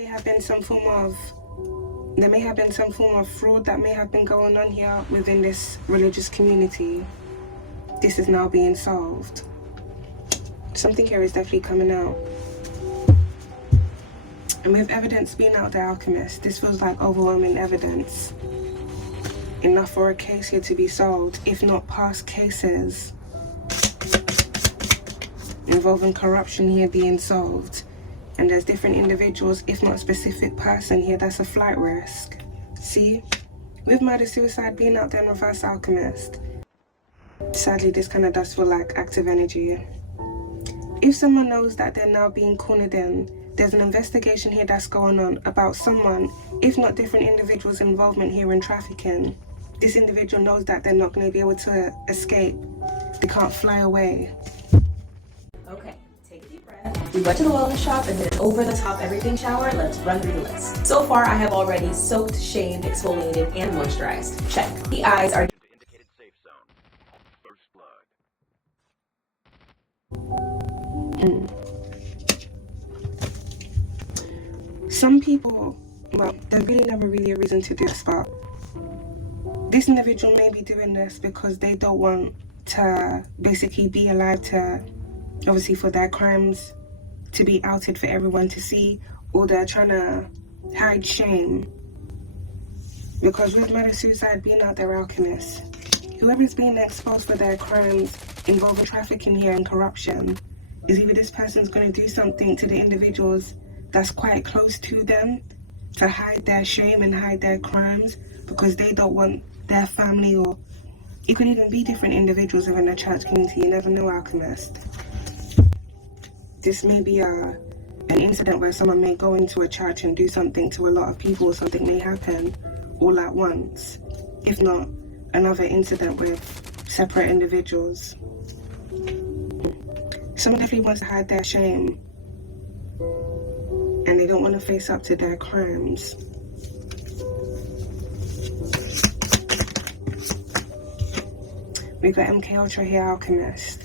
There may have been some form of fraud that may have been going on here within this religious community. This is now being solved. Something here is definitely coming out. And with evidence being out there, Alchemist, this feels like overwhelming evidence. Enough for a case here to be solved, if not past cases involving corruption here being solved. And there's different individuals, if not a specific person here, that's a flight risk. See? With murder-suicide being out there in reverse, Alchemist, sadly this kind of does feel like active energy. If someone knows that they're now being cornered in, there's an investigation here that's going on about someone, if not different individuals' involvement here in trafficking. This individual knows that they're not going to be able to escape. They can't fly away. Okay, take a deep breath. We went to the wellness shop and did an over-the-top everything shower. Let's run through the list. So far, I have already soaked, shaved, exfoliated, and moisturized. Check. The eyes are indicated safe zone. First blood. Some people, well, there's really never really a reason to do this, but this individual may be doing this because they don't want to basically be alive to, obviously, for their crimes to be outed for everyone to see, or they're trying to hide shame. Because with murder-suicide being out there, Alchemist, whoever's being exposed for their crimes involving trafficking here and corruption, is either this person's going to do something to the individuals that's quite close to them to hide their shame and hide their crimes because they don't want their family, or it could even be different individuals within the church community. You never know, Alchemist. This may be an incident where someone may go into a church and do something to a lot of people, or something may happen all at once. If not, another incident with separate individuals. Someone definitely wants to hide their shame and they don't want to face up to their crimes. We've got MK Ultra here, Alchemist.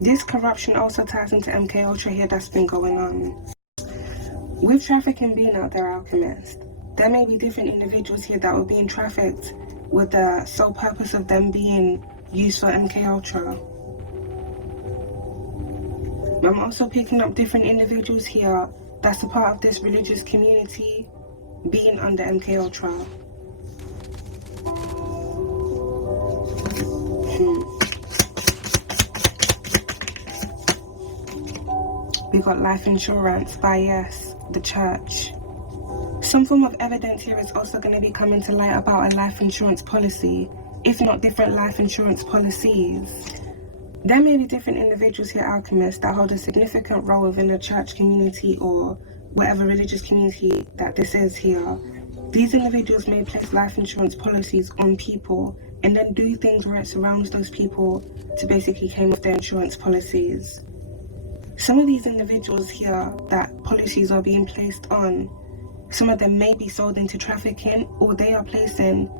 This corruption also ties into MK Ultra here that's been going on. With trafficking being out there, Alchemist, there may be different individuals here that were being trafficked with the sole purpose of them being used for MK Ultra. I'm also picking up different individuals here that's a part of this religious community being under MK Ultra. We got life insurance by the church. Some form of evidence here is also going to be coming to light about a life insurance policy, if not different life insurance policies. There may be different individuals here, Alchemists, that hold a significant role within the church community or whatever religious community that this is here. These individuals may place life insurance policies on people and then do things where it surrounds those people to basically claim off their insurance policies. Some of these individuals here that policies are being placed on, some of them may be sold into trafficking, or they are placing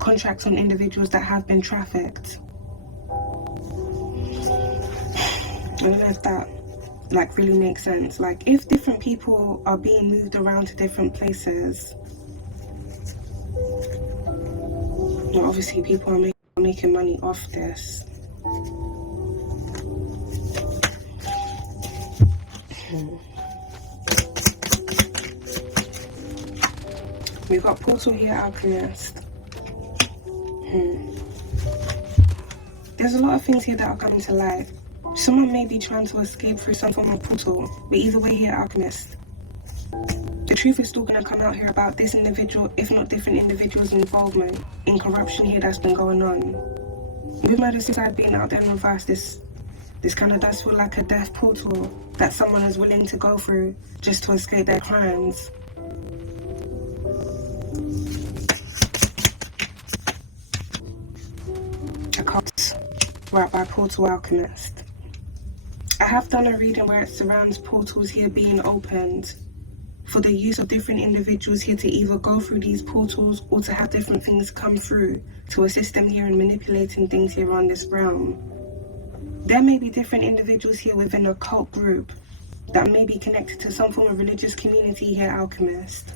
contracts on individuals that have been trafficked. I don't know if that really makes sense. Like, if different people are being moved around to different places, well, obviously people are making money off this. We've got Portal here, Alchemist. There's a lot of things here that are coming to light. Someone may be trying to escape through some form of portal, but either way here, Alchemist, the truth is still going to come out here about this individual, if not different individuals' involvement in corruption here that's been going on. With murder-suicide being out there in reverse, this kind of does feel like a death portal that someone is willing to go through just to escape their crimes. A cult right by Portal Alchemist. I have done a reading where it surrounds portals here being opened for the use of different individuals here to either go through these portals or to have different things come through to assist them here in manipulating things here on this realm. There may be different individuals here within a cult group that may be connected to some form of religious community here, Alchemist.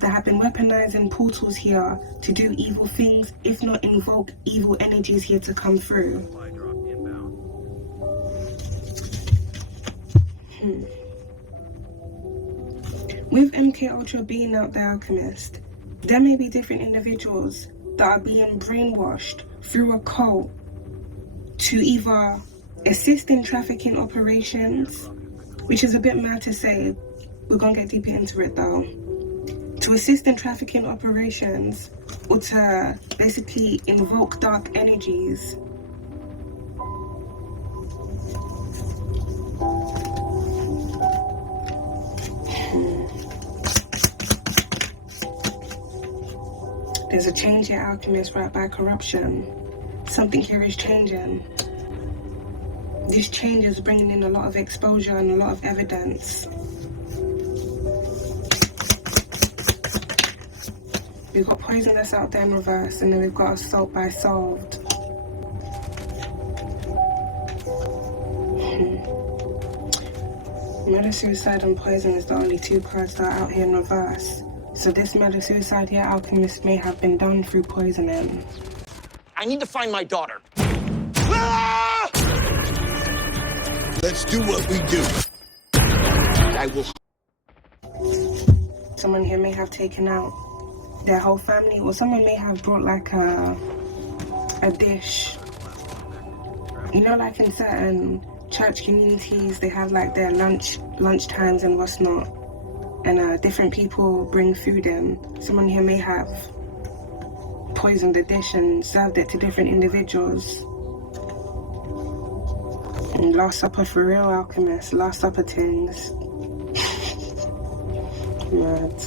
That have been weaponizing portals here to do evil things, if not invoke evil energies here to come through. Supply drop inbound. With MK Ultra being out there, Alchemist, there may be different individuals that are being brainwashed through a cult to either assist in trafficking operations, which is a bit mad to say, we're gonna get deeper into it though, to assist in trafficking operations, or to basically invoke dark energies. There's a change here, Alchemist, right by corruption. Something here is changing. This change is bringing in a lot of exposure and a lot of evidence. We've got poisonous out there in reverse, and then we've got assault by solved. Murder, suicide, and poison is the only two cards that are out here in reverse. So this murder, suicide here, Alchemist, may have been done through poisoning. I need to find my daughter. Ah! Let's do what we do. I will. Someone here may have taken out their whole family, or someone may have brought like a dish. You know, like in certain church communities, they have like their lunch times and what's not, and different people bring food in. Someone here may have poisoned the dish and served it to different individuals. And Last Supper for real, Alchemist. Last Supper things. Mad.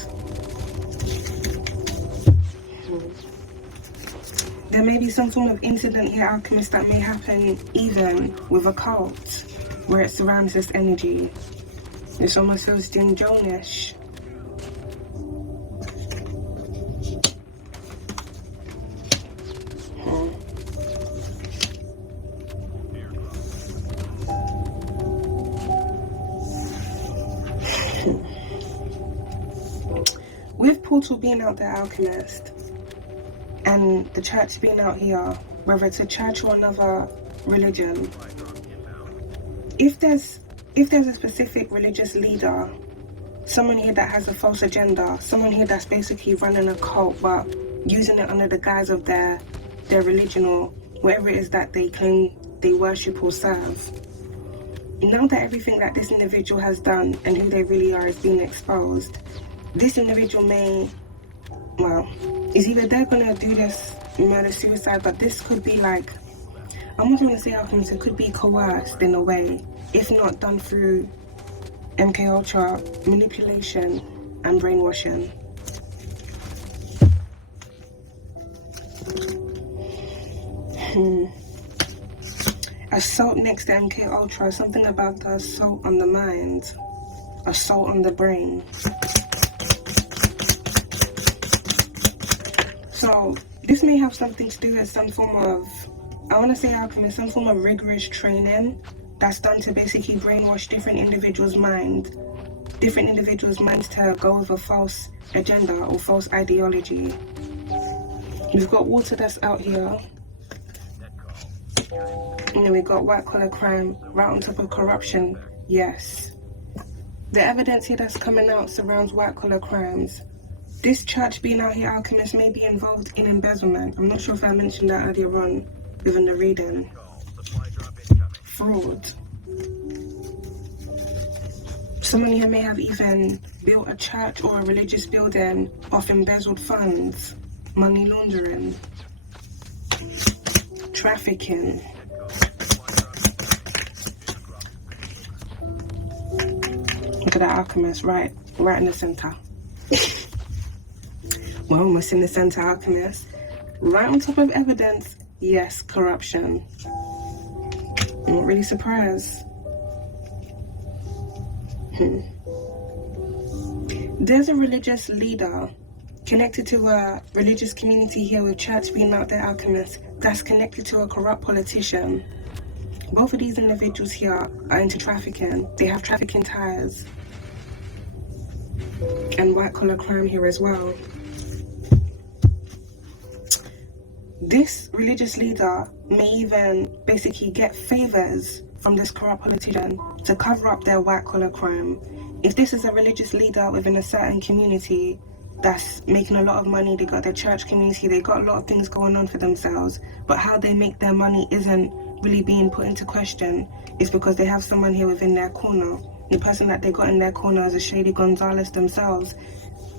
There may be some form of incident here, Alchemist, that may happen even with a cult, where it surrounds this energy. This almost feels Jim Jones-ish. With Portal being out there, Alchemist, and the church being out here, whether it's a church or another religion, if there's a specific religious leader, someone here that has a false agenda, someone here that's basically running a cult but using it under the guise of their religion or whatever it is that they claim they worship or serve, now that everything that this individual has done and who they really are is being exposed, this individual may, well, it's either they're gonna do this murder suicide, but this could be like, I'm not gonna say Alchemist, it could be coerced in a way, if not done through MK Ultra manipulation and brainwashing. Assault next to MK Ultra, something about the assault on the mind, assault on the brain. So this may have something to do with some form of, I want to say, Alchemist, some form of rigorous training that's done to basically brainwash different individuals' minds to go with a false agenda or false ideology. We've got water that's out here, and then we've got white collar crime right on top of corruption. Yes, the evidence here that's coming out surrounds white collar crimes. This church being out here, Alchemist, may be involved in embezzlement. I'm not sure if I mentioned that earlier on within the reading. Fraud. Someone here may have even built a church or a religious building off embezzled funds, money laundering, trafficking. Look at that, Alchemist, right in the center. We're almost in the center, Alchemist. Right on top of evidence, yes, corruption. I'm not really surprised. There's a religious leader connected to a religious community here with church being out there, Alchemist, that's connected to a corrupt politician. Both of these individuals here are into trafficking. They have trafficking ties. And white collar crime here as well. This religious leader may even basically get favors from this corrupt politician to cover up their white collar crime. If this is a religious leader within a certain community that's making a lot of money, they got their church community, they got a lot of things going on for themselves, but how they make their money isn't really being put into question, is because they have someone here within their corner. The person that they got in their corner is a Shady Gonzalez themselves,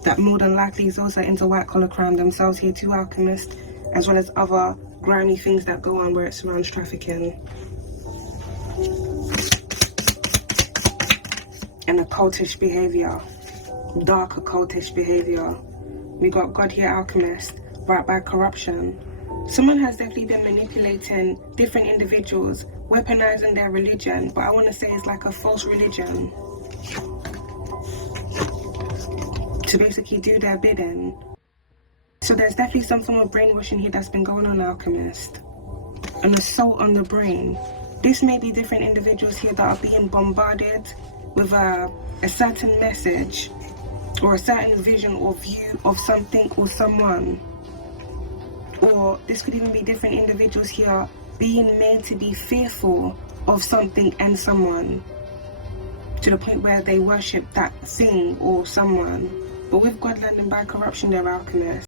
that more than likely is also into white collar crime themselves here too, Alchemist, as well as other grimy things that go on where it surrounds trafficking. And occultish behavior, dark occultish behavior. We got God here, Alchemist, right by corruption. Someone has definitely been manipulating different individuals, weaponizing their religion, but I want to say it's like a false religion, to basically do their bidding. So there's definitely some form of brainwashing here that's been going on, Alchemist. An assault on the brain. This may be different individuals here that are being bombarded with a certain message or a certain vision or view of something or someone. Or this could even be different individuals here being made to be fearful of something and someone, to the point where they worship that thing or someone. But with God landing by corruption, they're Alchemists.